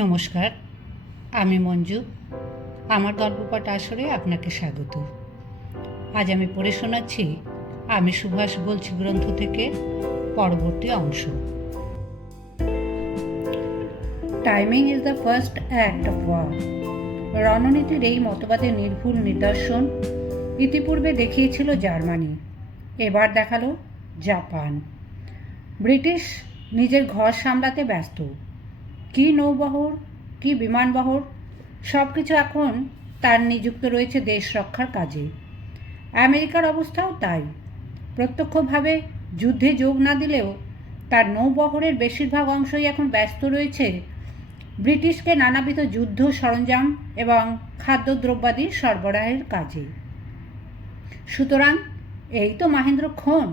নমস্কার, আমি মঞ্জু। আমার গল্পপাঠ আসরে আপনাকে স্বাগত। আজ আমি পড়ে শোনাচ্ছি আমি সুভাষ বলছি গ্রন্থ থেকে পরবর্তী অংশ। Timing is the first act of war রণনীতির এই মতবাদের নির্ভুল নিদর্শন ইতিপূর্বে দেখিয়েছিল জার্মানি, এবার দেখাল জাপান। ব্রিটিশ নিজের ঘর সামলাতে ব্যস্ত। কি নৌবহর, কি বিমানবহর সব কিছু এখন তার নিযুক্ত রয়েছে দেশ রক্ষার কাজে। আমেরিকার অবস্থাও তাই। প্রত্যক্ষভাবে যুদ্ধে যোগ না দিলেও তার নৌবহরের বেশিরভাগ অংশই এখন ব্যস্ত রয়েছে ব্রিটিশকে নানাবিধ যুদ্ধ সরঞ্জাম এবং খাদ্যদ্রব্যাদি সরবরাহের কাজে। সুতরাং এই তো মাহেন্দ্র খন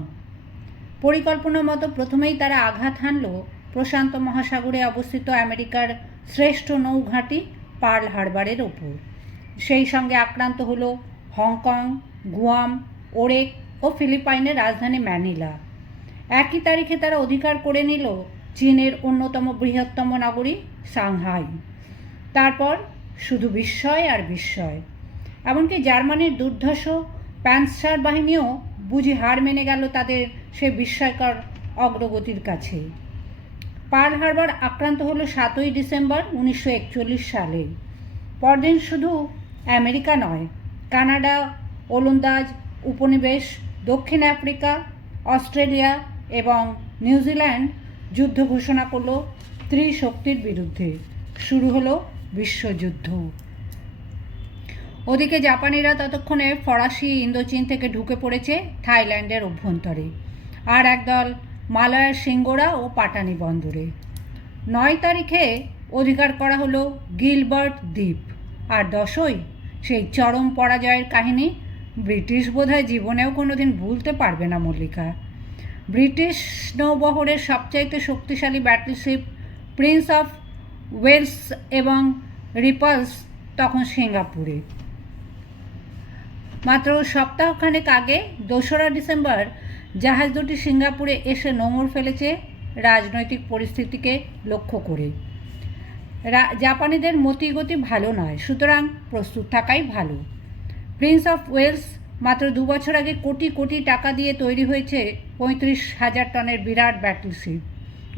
পরিকল্পনা মতো প্রথমেই তারা আঘাত হানল প্রশান্ত মহাসাগরে অবস্থিত আমেরিকার শ্রেষ্ঠ নৌঘাঁটি পার্ল হারবারের ওপর। সেই সঙ্গে আক্রান্ত হল হংকং, গুয়াম, ওরেক ও ফিলিপাইনের রাজধানী ম্যানিলা। একই তারিখে তারা অধিকার করে নিল চীনের অন্যতম বৃহত্তম নগরী সাংহাই। তারপর শুধু বিস্ময় আর বিস্ময়। এমনকি জার্মানির দুর্ধর্ষ প্যান্সার বাহিনীও বুঝি হার মেনে গেল তাদের সে বিস্ময়কর অগ্রগতির কাছে। পার্ল হারবার আক্রান্ত হলো সাতই ডিসেম্বর উনিশশো একচল্লিশ সালে। পরদিন শুধু আমেরিকা নয়, কানাডা, ওলন্দাজ, উপনিবেশ, দক্ষিণ আফ্রিকা, অস্ট্রেলিয়া এবং নিউজিল্যান্ড যুদ্ধ ঘোষণা করল ত্রিশক্তির বিরুদ্ধে। শুরু হলো বিশ্বযুদ্ধ। ওদিকে জাপানিরা ততক্ষণে ফরাসি, ইন্দোচীন থেকে ঢুকে পড়েছে থাইল্যান্ডের অভ্যন্তরে। আর একদল মালয়ের সিঙ্গোরা ও পাটানি বন্দরে। নয় তারিখে অধিকার করা হলো গিলবার্ট দ্বীপ। আর দশই, সেই চরম পরাজয়ের কাহিনী ব্রিটিশ বোধহয় জীবনেও কোনোদিন ভুলতে পারবে না মল্লিকা। ব্রিটিশ নৌবহরের সবচাইতে শক্তিশালী ব্যাটলশিপ প্রিন্স অফ ওয়েলস এবং রিপালস তখন সিঙ্গাপুরে। মাত্র সপ্তাহখানেক আগে দোসরা ডিসেম্বর জাহাজ দুটি সিঙ্গাপুরে এসে নোঙর ফেলেছে রাজনৈতিক পরিস্থিতিকে লক্ষ্য করে। জাপানিদের মতিগতি ভালো নয়, সুতরাং প্রস্তুত থাকাই ভালো। প্রিন্স অফ ওয়েলস মাত্র দু বছর আগে কোটি কোটি টাকা দিয়ে তৈরি হয়েছে পঁয়ত্রিশ হাজার টনের বিরাট ব্যাটলশিপ।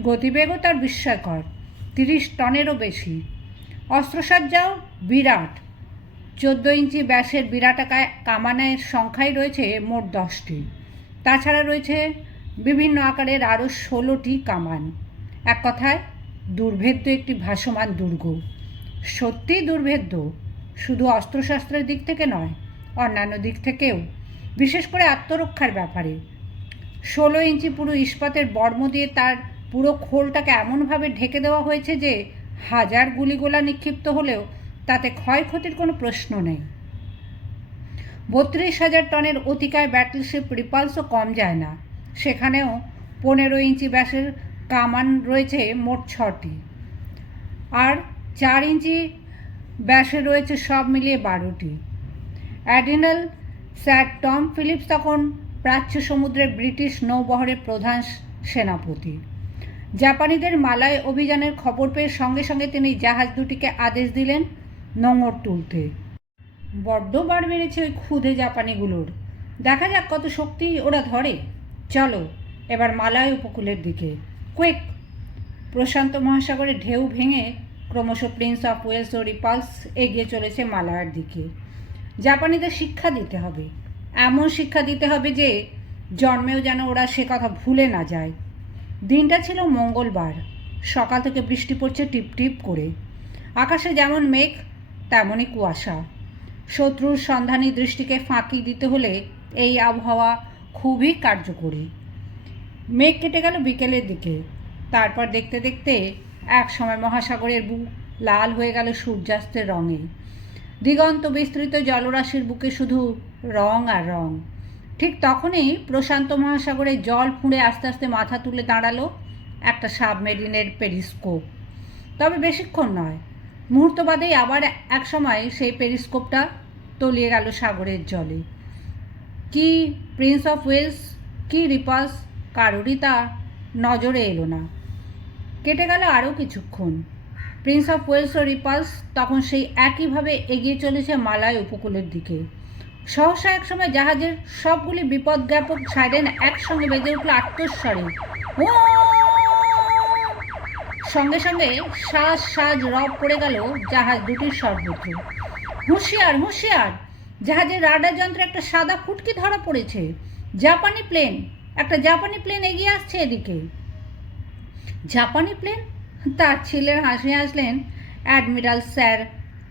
গতিবেগও তার বিস্ময়কর, তিরিশ টনেরও বেশি। অস্ত্রসজ্জাও বিরাট। চোদ্দ ইঞ্চি ব্যাসের বিরাটাকায় কামানের সংখ্যাই রয়েছে মোট দশটি। তাছাড়া রয়েছে বিভিন্ন আকারের আরও ষোলোটি কামান। এক কথায়, দুর্ভেদ্য একটি ভাসমান দুর্গ। সত্যিই দুর্ভেদ্য, শুধু অস্ত্রশস্ত্রের দিক থেকে নয়, অন্যান্য দিক থেকেও, বিশেষ করে আত্মরক্ষার ব্যাপারে। ষোলো ইঞ্চি পুরো ইস্পাতের বর্ম দিয়ে তার পুরো খোলটাকে এমনভাবে ঢেকে দেওয়া হয়েছে যে, হাজার গুলিগোলা নিক্ষিপ্ত হলেও তাতে ক্ষয়ক্ষতির কোনো প্রশ্ন নেই। বত্রিশ হাজার টনের অতিকায় ব্যাটলশিপ রিপালসও কম যায় না। সেখানেও পনেরো ইঞ্চি ব্যাসের কামান রয়েছে মোট ছটি। আর চার ইঞ্চি ব্যাসে রয়েছে সব মিলিয়ে বারোটি। অ্যাডিনাল স্যার টম ফিলিপস তখন প্রাচ্য সমুদ্রে ব্রিটিশ নৌবহরের প্রধান সেনাপতি। জাপানিদের মালয় অভিযানের খবর পেয়ে সঙ্গে সঙ্গে তিনি জাহাজ দুটিকে আদেশ দিলেন নোঙর তুলতে। বড্ড বার ওই ক্ষুদে জাপানিগুলোর। দেখা যাক কত শক্তি ওরা ধরে। চলো, এবার মালায় উপকূলের দিকে। কুইক! প্রশান্ত মহাসাগরে ঢেউ ভেঙে ক্রমশ প্রিন্স অফ ওয়েলস ও রিপালস এগিয়ে চলেছে মালয়ার দিকে। জাপানিদের শিক্ষা দিতে হবে। এমন শিক্ষা দিতে হবে যে, জন্মেও যেন ওরা সে কথা ভুলে না যায়। দিনটা ছিল মঙ্গলবার। সকাল থেকে বৃষ্টি পড়ছে টিপ টিপ করে। আকাশে যেমন মেঘ, তেমনই কুয়াশা। শত্রুর সন্ধানী দৃষ্টিকে ফাঁকি দিতে হলে এই আবহাওয়া খুবই কার্যকরী। মেঘ কেটে গেল বিকেলের দিকে। তারপর দেখতে দেখতে এক সময় মহাসাগরের বুক লাল হয়ে গেল সূর্যাস্তের রঙে। দিগন্ত বিস্তৃত জলরাশির বুকে শুধু রং আর রং। ঠিক তখনই প্রশান্ত মহাসাগরে জল ফুঁড়ে আস্তে আস্তে মাথা তুলে দাঁড়াল একটা সাবমেরিনের পেরিস্কোপ। তবে বেশিক্ষণ নয় মুহূর্ত বাদেই আবার এক সময় সেই পেরিস্কোপটা তলিয়ে গেল সাগরের জলে। কি প্রিন্স অফ ওয়েলস কি রিপাস কারোরই তা নজরে এলো না। কেটে গেল আরও কিছুক্ষণ। প্রিন্স অফ ওয়েলস ও রিপাস তখন সেই একইভাবে এগিয়ে চলেছে মালায় উপকূলের দিকে। সহসা একসময় জাহাজের সবগুলি বিপদজ্ঞাপক সাইরেন একসঙ্গে বেজে উঠল আত্মস্বরে। ও সঙ্গে সঙ্গে সাজ সাজ রব পড়ে গেল জাহাজ দুটির সর্বত্র। হুঁশিয়ার হুঁশিয়ার। জাহাজের রাডার যন্ত্রে একটা সাদা ফুটকি ধরা পড়েছে। জাপানি প্লেন, একটা জাপানি প্লেন এগিয়ে আসছে এদিকে। জাপানি প্লেন? তার ছেলের হাসি হাসলেন, অ্যাডমিরাল স্যার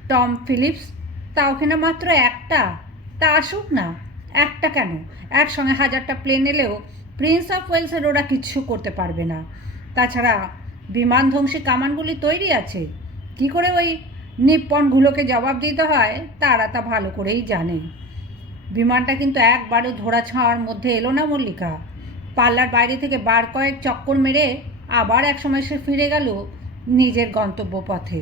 টম ফিলিপস, তা ওখানে মাত্র একটা? তা আসুক না। একটা কেন? একসঙ্গে হাজারটা প্লেন এলেও প্রিন্স অফ ওয়েলসের ওরা কিচ্ছু করতে পারবে না। তাছাড়া বিমান ধ্বংসী কামানগুলি তৈরি আছে। কি করে ওই নিপ্পনগুলোকে জবাব দিতে হয়, তারা তা ভালো করেই জানে। বিমানটা কিন্তু একবারও ধরা ছোঁয়ার মধ্যে এলো না মল্লিকা। পাল্লার বাইরে থেকে বার কয়েক চক্কর মেরে আবার একসময় সে ফিরে গেল নিজের গন্তব্য পথে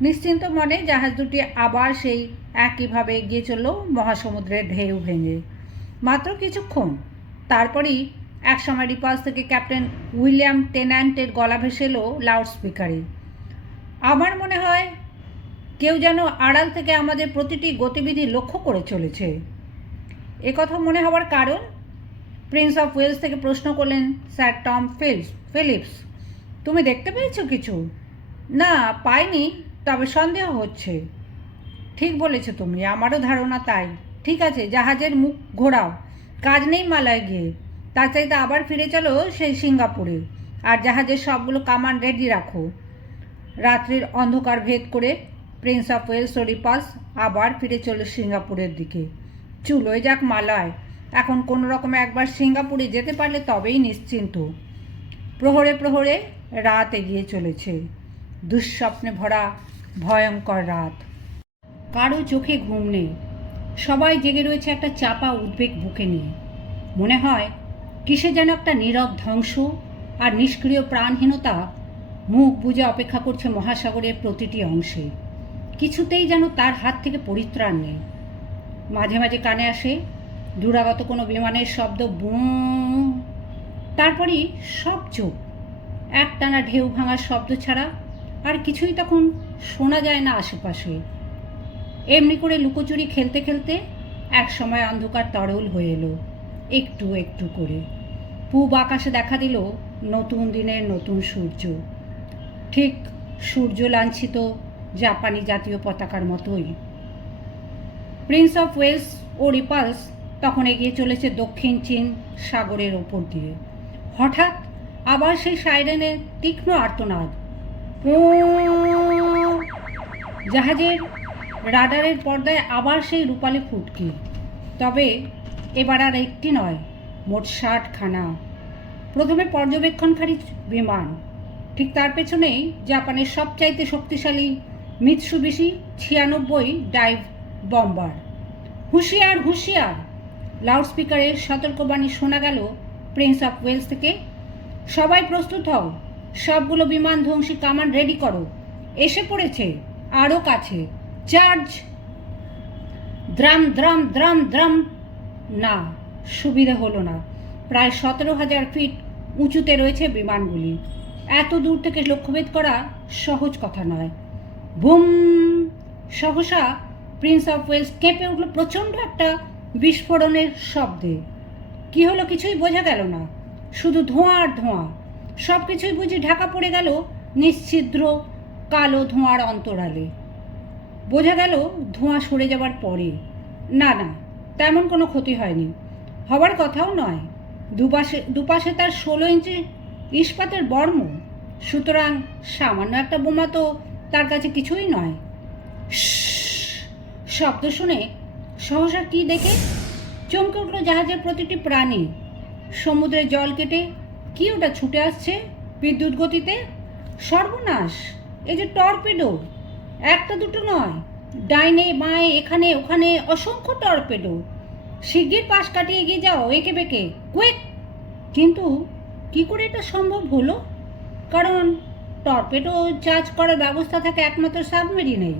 নিশ্চিন্ত মনে জাহাজ দুটি আবার সেই একইভাবে এগিয়ে চলল মহাসমুদ্রের ঢেউ ভেঙে। মাত্র কিছুক্ষণ, তারপরই একসময় রিপাস থেকে ক্যাপ্টেন উইলিয়াম টেন্যান্টের গলা ভেসে এলো লাউড স্পিকারে আমার মনে হয় কেউ যেন আড়াল থেকে আমাদের প্রতিটি গতিবিধি লক্ষ্য করে চলেছে। কথা মনে হওয়ার কারণ? প্রিন্স অফ ওয়েলস থেকে প্রশ্ন করলেন স্যার টম ফিলস ফিলিপস তুমি দেখতে পেয়েছ কিছু? না, পাইনি, তবে সন্দেহ হচ্ছে। ঠিক বলেছ তুমি, আমারও ধারণা তাই। ঠিক আছে, জাহাজের মুখ ঘোরাও, কাজ নেই মালায় গিয়ে। তার চাইতে আবার ফিরে চলো সেই সিঙ্গাপুরে, আর জাহাজের সবগুলো কামান রেডি রাখো। রাত্রির অন্ধকার ভেদ করে প্রিন্স অফ ওয়েলস রিপাস আবার ফিরে চলো সিঙ্গাপুরের দিকে। চুলোয় যাক মালায়। এখন কোনো রকমে একবার সিঙ্গাপুরে যেতে পারলে তবেই নিশ্চিন্ত। প্রহরে প্রহরে রাত এগিয়ে চলেছে। দুঃস্বপ্নে ভরা, ভয়ঙ্কর রাত। কারও চোখে ঘুম নেই। সবাই জেগে রয়েছে একটা চাপা উদ্বেগ বুকে নিয়ে। মনে হয়, কিসে যেন একটা নীরব ধ্বংস আর নিষ্ক্রিয় প্রাণহীনতা মুখ বুজে অপেক্ষা করছে মহাসাগরের প্রতিটি অংশে। কিছুতেই যেন তার হাত থেকে পরিত্রাণ নেই। মাঝে মাঝে কানে আসে দূরাগত কোনো বিমানের শব্দ, বুঁ। তারপরই সব চোখ, একটানা ঢেউ ভাঙার শব্দ ছাড়া আর কিছুই তখন শোনা যায় না আশেপাশে। এমনি করে লুকোচুরি খেলতে খেলতে এক সময় অন্ধকার তরল হয়ে এলো, একটু একটু করে। পূব আকাশে দেখা দিল নতুন দিনের নতুন সূর্য। ঠিক সূর্য লাঞ্ছিত জাপানি জাতীয় পতাকার মতোই। প্রিন্স অফ ওয়েলস ও রিপালস তখন এগিয়ে চলেছে দক্ষিণ চীন সাগরের ওপর দিয়ে। হঠাৎ আবার সেই সাইরেনের তীক্ষ্ণ আর্তনাদ। জাহাজের রাডারের পর্দায় আবার সেই রূপালি ফুটকি। তবে এবার আর একটি নয়, মোট ষাটখানা। প্রথমে পর্যবেক্ষণকারী বিমান। ঠিক তার পেছনেই জাপানের সবচাইতে শক্তিশালী মিৎসুবিশি ছিয়ানব্বই ডাইভ বম্বার। হুঁশিয়ার হুঁশিয়ার! লাউডস্পিকারের সতর্কবাণী শোনা গেল প্রিন্স অফ ওয়েলস থেকে। সবাই প্রস্তুত হও। সবগুলো বিমান ধ্বংসী কামান রেডি করো। এসে পড়েছে আরও কাছে। চার্জ! দ্রাম দ্রাম দ্রাম দ্রাম! না, সুবিধা হলো না। প্রায় সতেরো হাজার ফিট উঁচুতে রয়েছে বিমানগুলি। এত দূর থেকে লক্ষ্যভেদ করা সহজ কথা নয়। বুম! সহসা প্রিন্স অফ ওয়েলস কেঁপে উঠল প্রচণ্ড একটা বিস্ফোরণের শব্দে। কি হলো কিছুই বোঝা গেল না। শুধু ধোঁয়া আর ধোঁয়া। সব কিছুই বুঝি ঢাকা পড়ে গেল নিশ্ছিদ্র কালো ধোঁয়ার অন্তরালে। বোঝা গেল ধোঁয়া সরে যাবার পরে। না না, তেমন কোনো ক্ষতি হয়নি। হবার কথাও নয়। দুপাশে দুপাশে তার ষোলো ইঞ্চি ইস্পাতের বর্ম। সুতরাং সামান্য একটা বোমা তো তার কাছে কিছুই নয়। শব্দ শুনে সহসা কি দেখে চমকে উঠল জাহাজের প্রতিটি প্রাণী সমুদ্রে জল কেটে কি ওটা ছুটে আসছে বিদ্যুৎ গতিতে সর্বনাশ এই যে টর্পেডো একটা দুটো নয় ডাইনে বাঁয়ে এখানে ওখানে অসংখ্য টর্পেডো শিগগির পাশ কাটিয়ে এগিয়ে যাও এঁকে বেঁকে কুইক কিন্তু কি করে এটা সম্ভব হলো কারণ টর্পেডো চার্জ করার ব্যবস্থা থাকে একমাত্র সাবমেরিনেই।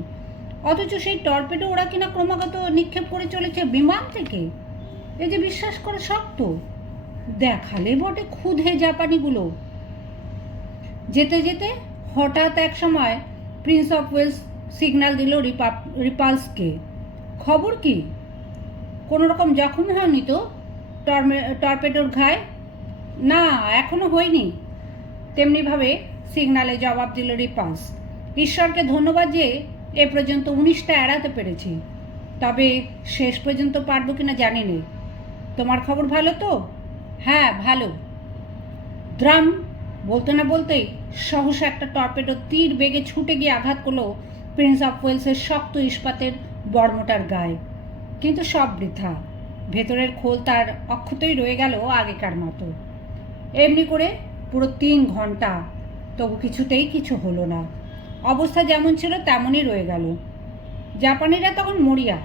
অথচ সেই টর্পেডো ওরা কিনা ক্রমাগত নিক্ষেপ করে চলেছে বিমান থেকে। এই যে বিশ্বাস করা শক্ত। দেখালে বটে ক্ষুধে জাপানিগুলো। যেতে যেতে হঠাৎ এক সময় প্রিন্স অফ ওয়েলস সিগন্যাল দিল রিপাপ রিপালসকে। খবর কি? কোনো রকম জখম হয়নি তো টর্পেডোর ঘায়ে? না, এখনও হয়নি। তেমনিভাবে সিগনালে জবাব দিল রিপালস ঈশ্বরকে ধন্যবাদ যে এ পর্যন্ত উনিশটা এড়াতে পেরেছি। তবে শেষ পর্যন্ত পারব কিনা জানি নে। তোমার খবর ভালো তো? হ্যাঁ ভালো। দ্রাম, বলতে না বলতেই সহসা একটা টর্পেডো তীর বেগে ছুটে গিয়ে আঘাত করল প্রিন্স অফ ওয়েলসের শক্ত ইস্পাতের বর্মটার গায়ে। কিন্তু সব বৃথা। ভেতরের খোল তার অক্ষতই রয়ে গেল আগেকার মতো। এমনি করে পুরো তিন ঘণ্টা তবু কিছুতেই কিছু হলো না। অবস্থা যেমন ছিল তেমনই রয়ে গেল। জাপানিরা তখন মরিয়া।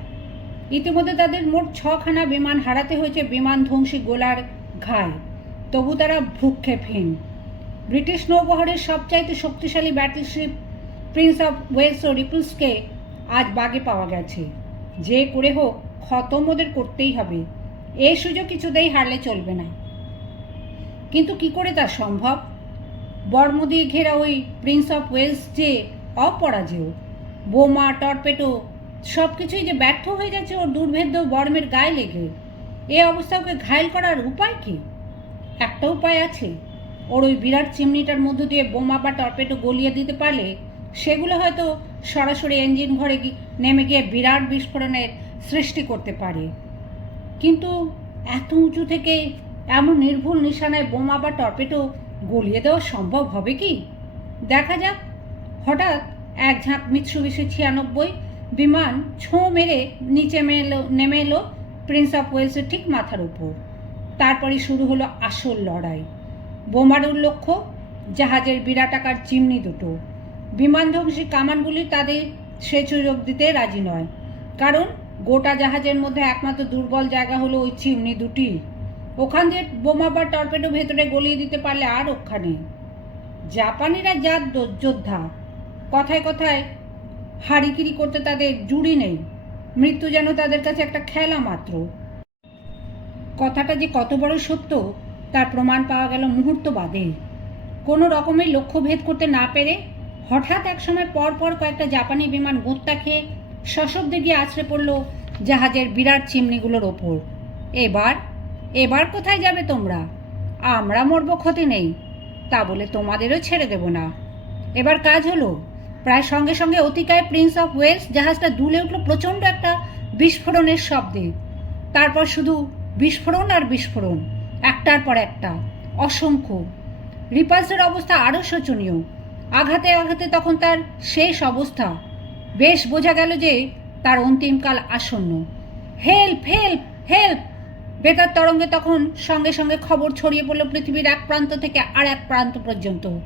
ইতিমধ্যে তাদের মোট ছখানা বিমান হারাতে হয়েছে বিমান ধ্বংসী গোলার ঘায়। তবু তারা ভ্রুক্ষেপহীন ব্রিটিশ নৌবহরের সবচাইতে শক্তিশালী ব্যাটেলশিপ প্রিন্স অফ ওয়েলস ও রিপলসকে আজ বাগে পাওয়া গেছে। যে করে হোক, খতম ওদের করতেই হবে। এ সুযোগ কিছুতেই হারলে চলবে না। কিন্তু কি করে তা সম্ভব? বর্ম দিয়ে ঘেরা ওই প্রিন্স অফ ওয়েলস যে অপরাজেয়, বোমা টর্পেটো সব কিছুই যে ব্যর্থ হয়ে যাচ্ছে ওর দুর্ভেদ্য বর্মের গায়ে লেগে, এ অবস্থা ওকে ঘায়ল করার উপায় কি? একটা উপায় আছে। ওর ওই বিরাট চিমনিটার মধ্য দিয়ে বোমা বা টর্পেটো গলিয়ে দিতে পারলে সেগুলো হয়তো সরাসরি ইঞ্জিন ঘরে নেমে গিয়ে বিরাট বিস্ফোরণের সৃষ্টি করতে পারে। কিন্তু এত উঁচু থেকে এমন নির্ভুল নিশানায় বোমা বা টর্পেটো গলিয়ে দেওয়া সম্ভব হবে কি? দেখা যাক। হঠাৎ এক ঝাঁক মিৎসুবিশি ছিয়ানব্বই বিমান ছোঁ মেরে নিচে মেলো, নেমে এলো প্রিন্স অফ ওয়েলসের ঠিক মাথার উপর। তারপরে শুরু হলো আসল লড়াই। বোমারুর লক্ষ্য, জাহাজের বিরাটাকার চিমনি দুটো। বিমানধ্বংসী কামানগুলি তাদের সে সুযোগ দিতে রাজি নয়। কারণ গোটা জাহাজের মধ্যে একমাত্র দুর্বল জায়গা হলো ওই চিমনি দুটি। ওখান বোমা বা টর্পেডো ভেতরে গলিয়ে দিতে পারলে আর নেই জাপানিরা দো- যোদ্ধা। কথায় কথায় হাড়িকিরি করতে তাদের জুড়ি নেই। মৃত্যু যেন তাদের কাছে একটা খেলা মাত্র। কথাটা যে কত বড় সত্য, তার প্রমাণ পাওয়া গেল মুহূর্ত বাদে। কোনো রকমের লক্ষ্যভেদ করতে না পেরে হঠাৎ একসময় পর পর কয়েকটা জাপানি বিমান গোত্তা খেয়ে সশব্দে গিয়ে আছড়ে পড়ল জাহাজের বিরাট চিমনিগুলোর ওপর। এবার এবার কোথায় যাবে তোমরা? আমরা মরব ক্ষতি নেই। তা বলে তোমাদেরও ছেড়ে দেব না। এবার কাজ হলো, প্রায় সঙ্গে সঙ্গে অতিকায় প্রিন্স অফ ওয়েলস জাহাজটা দুলে উঠল প্রচণ্ড একটা বিস্ফোরণের শব্দে। তারপর শুধু বিস্ফোরণ আর বিস্ফোরণ, একটার পর একটা, অসংখ্য। রিপালসের অবস্থা আরও শোচনীয়। আঘাতে আঘাতে তখন তার শেষ অবস্থা। বেশ বোঝা গেল যে তার অন্তিমকাল আসন্ন। হেল্প হেল্প হেল্প বেতার তরঙ্গে তখন সঙ্গে সঙ্গে খবর ছড়িয়ে পড়ল পৃথিবীর এক প্রান্ত থেকে আর এক প্রান্ত পর্যন্ত।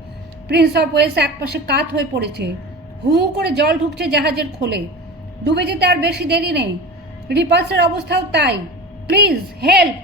প্রিন্স অফ ওয়েলস একপাশে কাত হয়ে পড়েছে। হু হু করে জল ঢুকছে জাহাজের খোলে। ডুবে যেতে আর বেশি দেরি নেই। রিপালসের অবস্থাও তাই। Please help